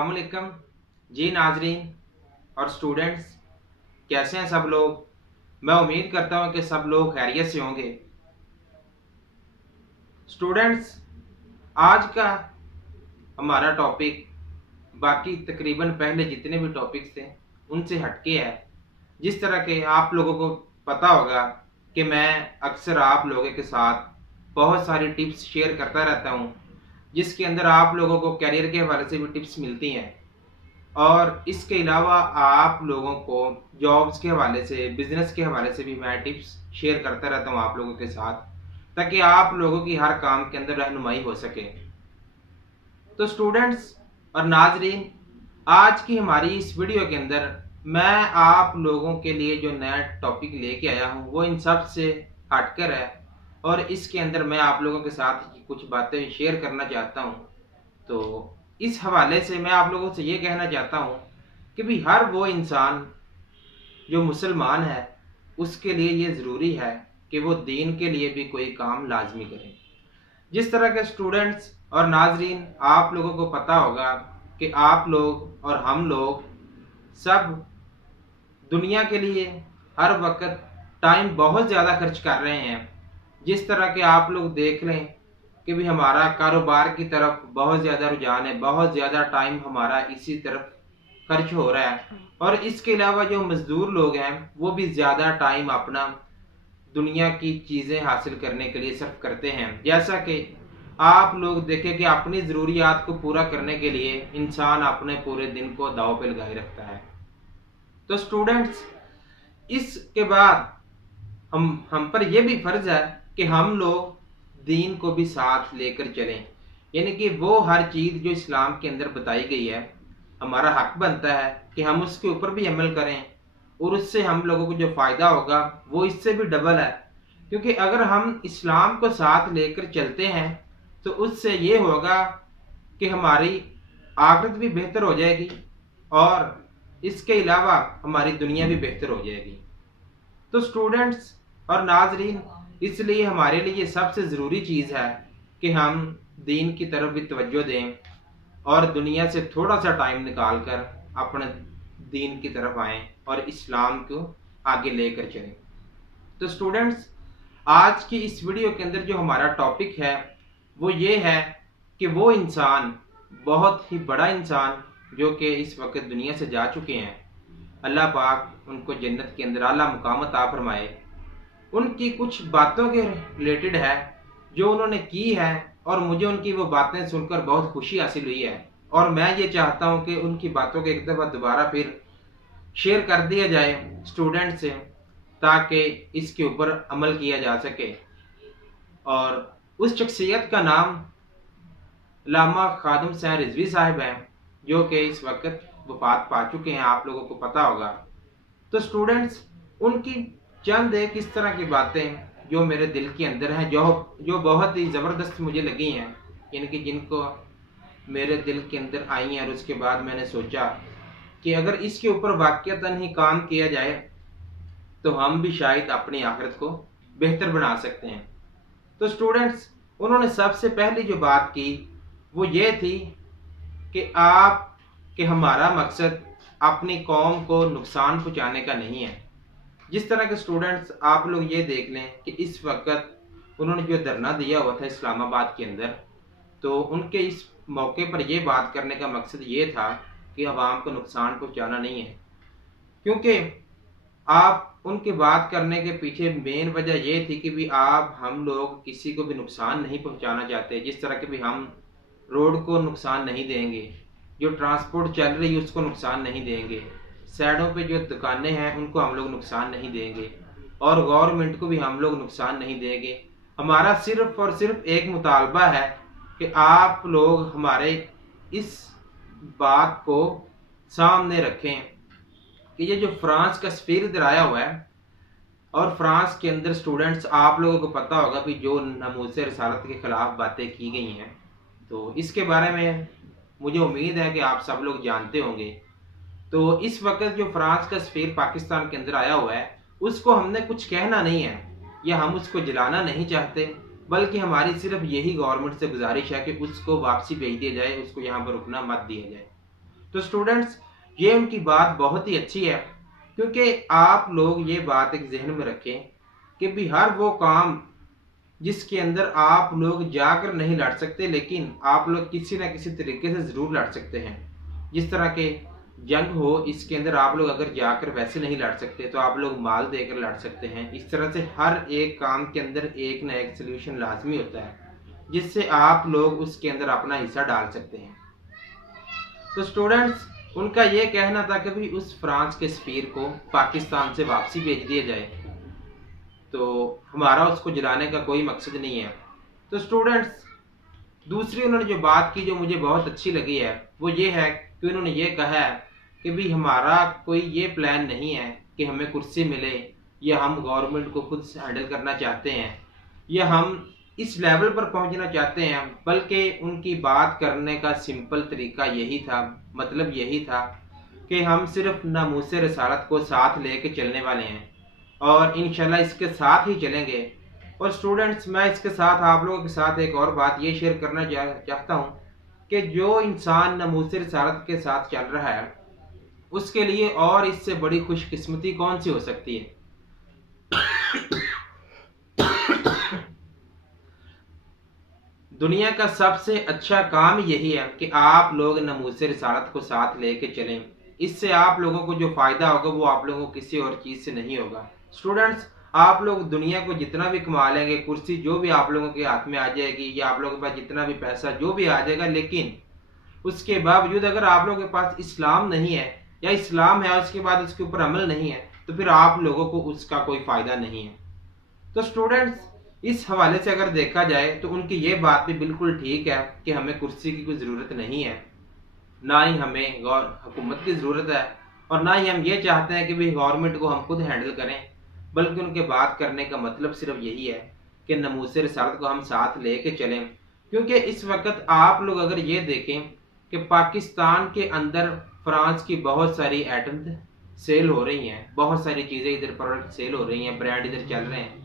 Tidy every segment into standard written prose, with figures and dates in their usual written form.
अस्सलामुअलैकुम जी नाजरीन और स्टूडेंट्स, कैसे हैं सब लोग। मैं उम्मीद करता हूं कि सब लोग खैरियत से होंगे। स्टूडेंट्स, आज का हमारा टॉपिक बाकी तकरीबन पहले जितने भी टॉपिक्स थे उनसे हटके है। जिस तरह के आप लोगों को पता होगा कि मैं अक्सर आप लोगों के साथ बहुत सारी टिप्स शेयर करता रहता हूं, जिसके अंदर आप लोगों को करियर के हवाले से भी टिप्स मिलती हैं और इसके अलावा आप लोगों को जॉब्स के हवाले से, बिजनेस के हवाले से भी मैं टिप्स शेयर करता रहता हूं आप लोगों के साथ, ताकि आप लोगों की हर काम के अंदर रहनुमाई हो सके। तो स्टूडेंट्स और नाजरीन, आज की हमारी इस वीडियो के अंदर मैं आप लोगों के लिए जो नया टॉपिक लेके आया हूं वो इन सब से हटकर है और इसके अंदर मैं आप लोगों के साथ कुछ बातें शेयर करना चाहता हूं। तो इस हवाले से मैं आप लोगों से ये कहना चाहता हूं कि भी हर वो इंसान जो मुसलमान है उसके लिए ये ज़रूरी है कि वो दीन के लिए भी कोई काम लाजमी करे। जिस तरह के स्टूडेंट्स और नाजरीन, आप लोगों को पता होगा कि आप लोग और हम लोग सब दुनिया के लिए हर वक्त टाइम बहुत ज़्यादा खर्च कर रहे हैं। जिस तरह के आप लोग देख लें कि भी हमारा कारोबार की तरफ बहुत ज़्यादा रुझान है, बहुत ज़्यादा टाइम हमारा इसी तरफ खर्च हो रहा है और इसके अलावा जो मजदूर लोग हैं वो भी ज़्यादा टाइम अपना दुनिया की चीज़ें हासिल करने के लिए सर्व करते हैं। जैसा कि आप लोग देखें कि अपनी ज़रूरियात को पूरा करने के लिए इंसान अपने पूरे दिन को दांव पे लगाए रखता है। तो स्टूडेंट्स, इसके बाद हम पर यह भी फर्ज है कि हम लोग दीन को भी साथ लेकर चलें, यानी कि वो हर चीज़ जो इस्लाम के अंदर बताई गई है हमारा हक बनता है कि हम उसके ऊपर भी अमल करें और उससे हम लोगों को जो फ़ायदा होगा वो इससे भी डबल है। क्योंकि अगर हम इस्लाम को साथ लेकर चलते हैं तो उससे ये होगा कि हमारी आखिरत भी बेहतर हो जाएगी और इसके अलावा हमारी दुनिया भी बेहतर हो जाएगी। तो स्टूडेंट्स और नाजरीन, इसलिए हमारे लिए सबसे ज़रूरी चीज़ है कि हम दीन की तरफ भी तवज्जो दें और दुनिया से थोड़ा सा टाइम निकाल कर अपने दीन की तरफ आएं और इस्लाम को आगे लेकर चलें। तो स्टूडेंट्स, आज की इस वीडियो के अंदर जो हमारा टॉपिक है वो ये है कि वो इंसान, बहुत ही बड़ा इंसान जो कि इस वक्त दुनिया से जा चुके हैं, अल्लाह पाक उनको जन्नत के अंदर आला मुकाम अता फरमाए, उनकी कुछ बातों के रिलेटेड है जो उन्होंने की है और मुझे उनकी वो बातें सुनकर बहुत खुशी हासिल हुई है और मैं ये चाहता हूँ कि उनकी बातों को एक दफ़ा दोबारा फिर शेयर कर दिया जाए स्टूडेंट से, ताकि इसके ऊपर अमल किया जा सके। और उस शख्सियत का नाम अल्लामा खादिम हुसैन रिजवी साहब हैं, जो कि इस वक्त वफात पा चुके हैं, आप लोगों को पता होगा। तो स्टूडेंट्स, उनकी चंद एक इस तरह की बातें जो मेरे दिल के अंदर हैं, जो बहुत ही ज़बरदस्त मुझे लगी हैं, यानी कि जिनको मेरे दिल के अंदर आई हैं और उसके बाद मैंने सोचा कि अगर इसके ऊपर वाक़ईतन ही काम किया जाए तो हम भी शायद अपनी आखिरत को बेहतर बना सकते हैं। तो स्टूडेंट्स, उन्होंने सबसे पहली जो बात की वो ये थी कि हमारा मकसद अपनी कौम को नुकसान पहुँचाने का नहीं है। जिस तरह के स्टूडेंट्स, आप लोग ये देख लें कि इस वक्त उन्होंने जो धरना दिया हुआ था इस्लामाबाद के अंदर, तो उनके इस मौके पर यह बात करने का मकसद ये था कि अवाम को नुकसान पहुंचाना नहीं है। क्योंकि आप उनकी बात करने के पीछे मेन वजह ये थी कि भी हम लोग किसी को भी नुकसान नहीं पहुंचाना चाहते। जिस तरह के भी हम रोड को नुकसान नहीं देंगे, जो ट्रांसपोर्ट चल रही है उसको नुकसान नहीं देंगे, साइडों पे जो दुकानें हैं उनको हम लोग नुकसान नहीं देंगे और गवर्नमेंट को भी हम लोग नुकसान नहीं देंगे। हमारा सिर्फ और सिर्फ एक मुतालबा है कि आप लोग हमारे इस बात को सामने रखें कि ये जो फ्रांस का सफ़ीर इधर आया हुआ है और फ्रांस के अंदर स्टूडेंट्स, आप लोगों को पता होगा कि जो नमूज़े रिसालत के ख़िलाफ़ बातें की गई हैं, तो इसके बारे में मुझे उम्मीद है कि आप सब लोग जानते होंगे। तो इस वक्त जो फ्रांस का सफ़ीर पाकिस्तान के अंदर आया हुआ है उसको हमने कुछ कहना नहीं है या हम उसको जलाना नहीं चाहते, बल्कि हमारी सिर्फ यही गवर्नमेंट से गुजारिश है कि उसको वापसी भेज दिया जाए, उसको यहाँ पर रुकना मत दिया जाए। तो स्टूडेंट्स, ये उनकी बात बहुत ही अच्छी है, क्योंकि आप लोग ये बात एक जहन में रखें कि भी हर वो काम जिसके अंदर आप लोग जाकर नहीं लड़ सकते, लेकिन आप लोग किसी ना किसी तरीके से जरूर लड़ सकते हैं। जिस तरह के जंग हो, इसके अंदर आप लोग अगर जाकर वैसे नहीं लड़ सकते तो आप लोग माल देकर लड़ सकते हैं। इस तरह से हर एक काम के अंदर एक ना एक सोल्यूशन लाजमी होता है, जिससे आप लोग उसके अंदर अपना हिस्सा डाल सकते हैं। तो स्टूडेंट्स, उनका ये कहना था कि भी उस फ्रांस के सफीर को पाकिस्तान से वापसी भेज दिया जाए, तो हमारा उसको जलाने का कोई मकसद नहीं है। तो स्टूडेंट्स, दूसरी उन्होंने जो बात की जो मुझे बहुत अच्छी लगी है, वो ये है कि उन्होंने ये कहा है कि भी हमारा कोई ये प्लान नहीं है कि हमें कुर्सी मिले, या हम गवर्नमेंट को खुद हैंडल करना चाहते हैं, या हम इस लेवल पर पहुंचना चाहते हैं, बल्कि उनकी बात करने का सिंपल तरीका यही था, मतलब यही था कि हम सिर्फ नामूसे रसालत को साथ लेके चलने वाले हैं और इंशाल्लाह इसके साथ ही चलेंगे। और स्टूडेंट्स, मैं इसके साथ आप लोगों के साथ एक और बात ये शेयर करना चाहता हूँ कि जो इंसान नामूसे रसालत के साथ चल रहा है, उसके लिए और इससे बड़ी खुशकिस्मती कौन सी हो सकती है। दुनिया का सबसे अच्छा काम यही है कि आप लोग नामूसे रिसालत को साथ लेके चलें। इससे आप लोगों को जो फायदा होगा वो आप लोगों को किसी और चीज से नहीं होगा। स्टूडेंट्स, आप लोग दुनिया को जितना भी कमा लेंगे, कुर्सी जो भी आप लोगों के हाथ में आ जाएगी, या आप लोगों के पास जितना भी पैसा जो भी आ जाएगा, लेकिन उसके बावजूद अगर आप लोगों के पास इस्लाम नहीं है, या इस्लाम है उसके बाद उसके ऊपर अमल नहीं है, तो फिर आप लोगों को उसका कोई फायदा नहीं है। तो स्टूडेंट्स, इस हवाले से अगर देखा जाए तो उनकी ये बात भी बिल्कुल ठीक है कि हमें कुर्सी की कोई ज़रूरत नहीं है, ना ही हमें हुकूमत की ज़रूरत है, और ना ही हम ये चाहते हैं कि भाई गवर्नमेंट को हम खुद हैंडल करें। बल्कि उनके बात करने का मतलब सिर्फ यही है कि नामूसे रिसालत को हम साथ लेके चलें। क्योंकि इस वक्त आप लोग अगर ये देखें कि पाकिस्तान के अंदर फ्रांस की बहुत सारी आइटम सेल हो रही हैं, बहुत सारी चीज़ें इधर प्रोडक्ट सेल हो रही हैं, ब्रांड इधर चल रहे हैं,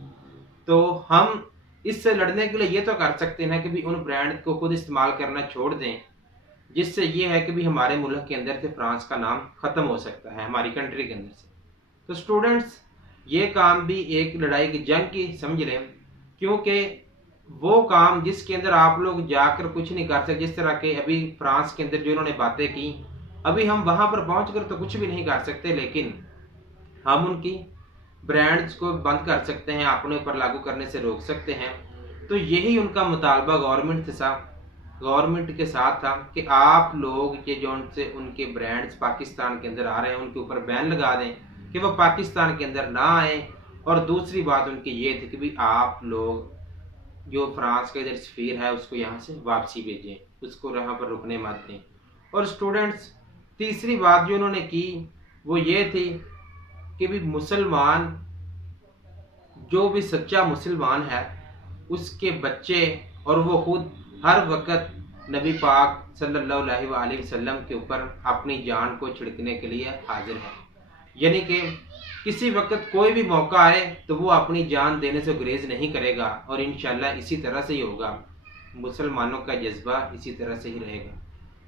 तो हम इससे लड़ने के लिए ये तो कर सकते हैं कि भी उन ब्रांड को खुद इस्तेमाल करना छोड़ दें, जिससे ये है कि भी हमारे मुल्क के अंदर से फ्रांस का नाम खत्म हो सकता है, हमारी कंट्री के अंदर से। तो स्टूडेंट्स, ये काम भी एक लड़ाई की जंग की समझ लें, क्योंकि वो काम जिसके अंदर आप लोग जाकर कुछ नहीं कर सकते, जिस तरह के अभी फ्रांस के अंदर जो इन्होंने बातें की, अभी हम वहां पर पहुंचकर तो कुछ भी नहीं कर सकते, लेकिन हम उनकी ब्रांड्स को बंद कर सकते हैं, अपने ऊपर लागू करने से रोक सकते हैं। तो यही उनका मुतालबा गवर्नमेंट के साथ था कि आप लोग ये जो उनसे उनके ब्रांड्स पाकिस्तान के अंदर आ रहे हैं उनके ऊपर बैन लगा दें कि वो पाकिस्तान के अंदर ना आए। और दूसरी बात उनकी ये थी कि भी आप लोग जो फ्रांस का इधर सफीर है उसको यहाँ से वापसी भेजें, उसको यहाँ पर रुकने मत दें। और स्टूडेंट्स, तीसरी बात जो उन्होंने की वो ये थी कि भी मुसलमान, जो भी सच्चा मुसलमान है, उसके बच्चे और वो खुद हर वक्त नबी पाक सल्लल्लाहु अलैहि वसल्लम के ऊपर अपनी जान को छिड़कने के लिए हाजिर है। यानी कि किसी वक्त कोई भी मौका आए तो वो अपनी जान देने से गुरेज नहीं करेगा, और इंशाल्लाह इसी तरह से ही होगा, मुसलमानों का जज्बा इसी तरह से ही रहेगा।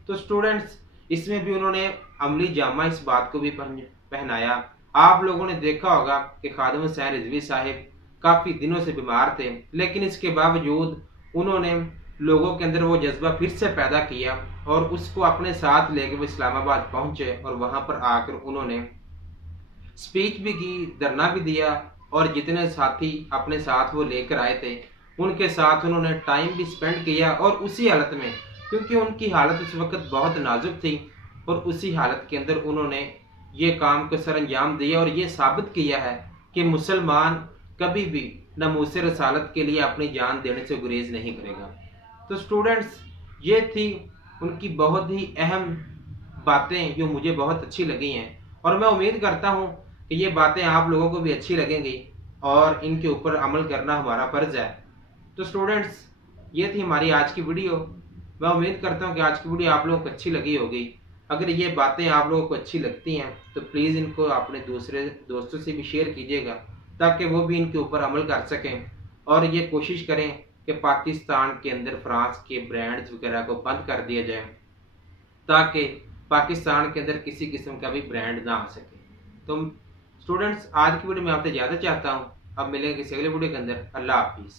तो स्टूडेंट्स, इसमें भी उन्होंने अमली जामा इस बात को भी पहनाया। आप लोगों ने देखा होगा कि खादिम हुसैन रिजवी साहिब काफ़ी दिनों से बीमार थे, लेकिन इसके बावजूद उन्होंने लोगों के अंदर वो जज्बा फिर से पैदा किया और उसको अपने साथ लेके वो इस्लामाबाद पहुंचे, और वहां पर आकर उन्होंने स्पीच भी की, धरना भी दिया, और जितने साथी अपने साथ वो लेकर आए थे उनके साथ उन्होंने टाइम भी स्पेंड किया। और उसी हालत में, क्योंकि उनकी हालत उस वक्त बहुत नाजुक थी, और उसी हालत के अंदर उन्होंने ये काम को सर अंजाम दिया और ये साबित किया है कि मुसलमान कभी भी नामूसे रसालत के लिए अपनी जान देने से गुरेज नहीं करेगा। तो स्टूडेंट्स, ये थी उनकी बहुत ही अहम बातें जो मुझे बहुत अच्छी लगी हैं, और मैं उम्मीद करता हूँ कि ये बातें आप लोगों को भी अच्छी लगेंगी और इनके ऊपर अमल करना हमारा फर्ज है। तो स्टूडेंट्स, ये थी हमारी आज की वीडियो। मैं उम्मीद करता हूँ कि आज की वीडियो आप लोगों को अच्छी लगी होगी। अगर ये बातें आप लोगों को अच्छी लगती हैं तो प्लीज़ इनको अपने दूसरे दोस्तों से भी शेयर कीजिएगा, ताकि वो भी इनके ऊपर अमल कर सकें, और ये कोशिश करें कि पाकिस्तान के अंदर फ्रांस के ब्रांड्स वगैरह को बंद कर दिया जाए, ताकि पाकिस्तान के अंदर किसी किस्म का भी ब्रांड ना आ सके। तो स्टूडेंट्स, आज की वीडियो में आपसे ज़्यादा चाहता हूँ। अब मिलेंगे किसी अगले वीडियो के अंदर। अल्लाह हाफिज़।